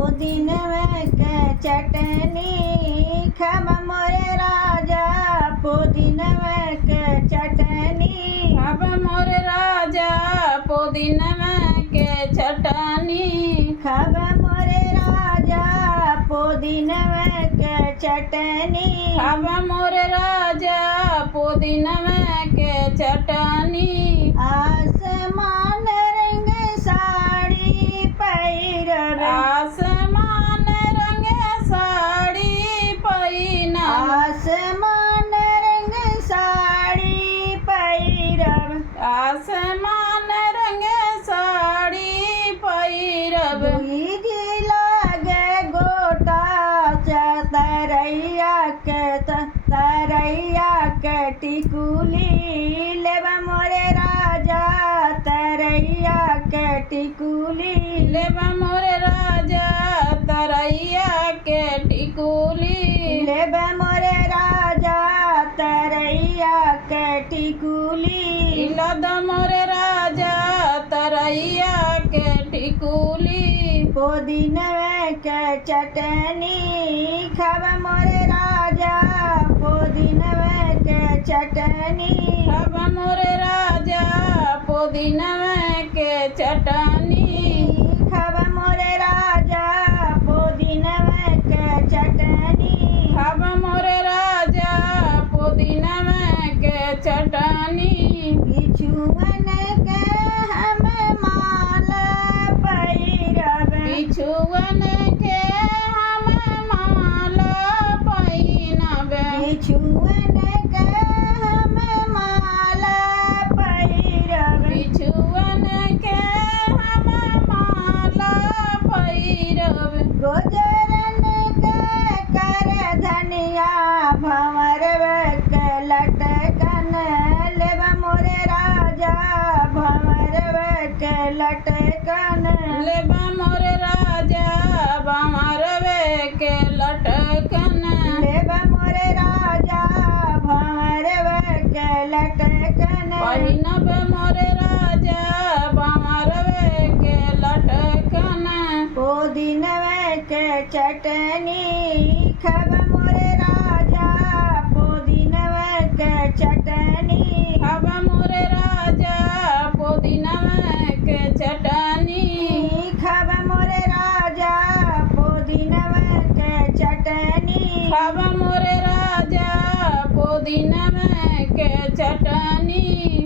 पुदीनवा के चटनी खब मोरे राजा पुदीनवा के चटनी खब मोरे राजा पुदीनवा के चटनी खब मोरे राजा पुदीनवा के चटनी खब मोरे राजा पुदीनवा के चटनी आसमान रंग साड़ी पहिरब आसमान रंग साड़ी पहिनब आसमान रंग साड़ी पहिरब आसमान रंग साड़ी पहिरब जी लागे गोटा तरैया के टिकुली लेब मोरे राजा तरैया के टिकुली लेब मोरे राजा तरैया के टिकुली लेब मोरे राजा तरैया के टिकुली लद मोरे राजा तरैया के टिकुली पुदीनवा के चटनी खब मोरे राजा पुदीनवा के चटनी खब मोरे राजा पुदीनवा के चटनी खब मोरे राजा पुदीनवा के चटनी खब मोरे राजा पुदीनवा के चटनी बिछुअन के हम माल पहिरब बिछुअन के हम माल पहिनब बिछुअन के हम माल पहिरब बिछुअन के हम माल पहिरब गोजरन के कर धनिया भंवर के लटकन लेब मोरे राजा भंवर के लटकन लेब मोरे राजा भंवरवे के लटकन लेब मोरे राजा भंवर के लटकन पहिनब मोरे राजा भंवरवे के लटकन पुदीनवा के चटनी खब मोरे राजा पुदीनवा के चटनी खब मोरे राजा पुदीनवा के चटनी खब मोरे राजा पुदीनवा के चटनी खब मोरे राजा पुदीनवा के चटनी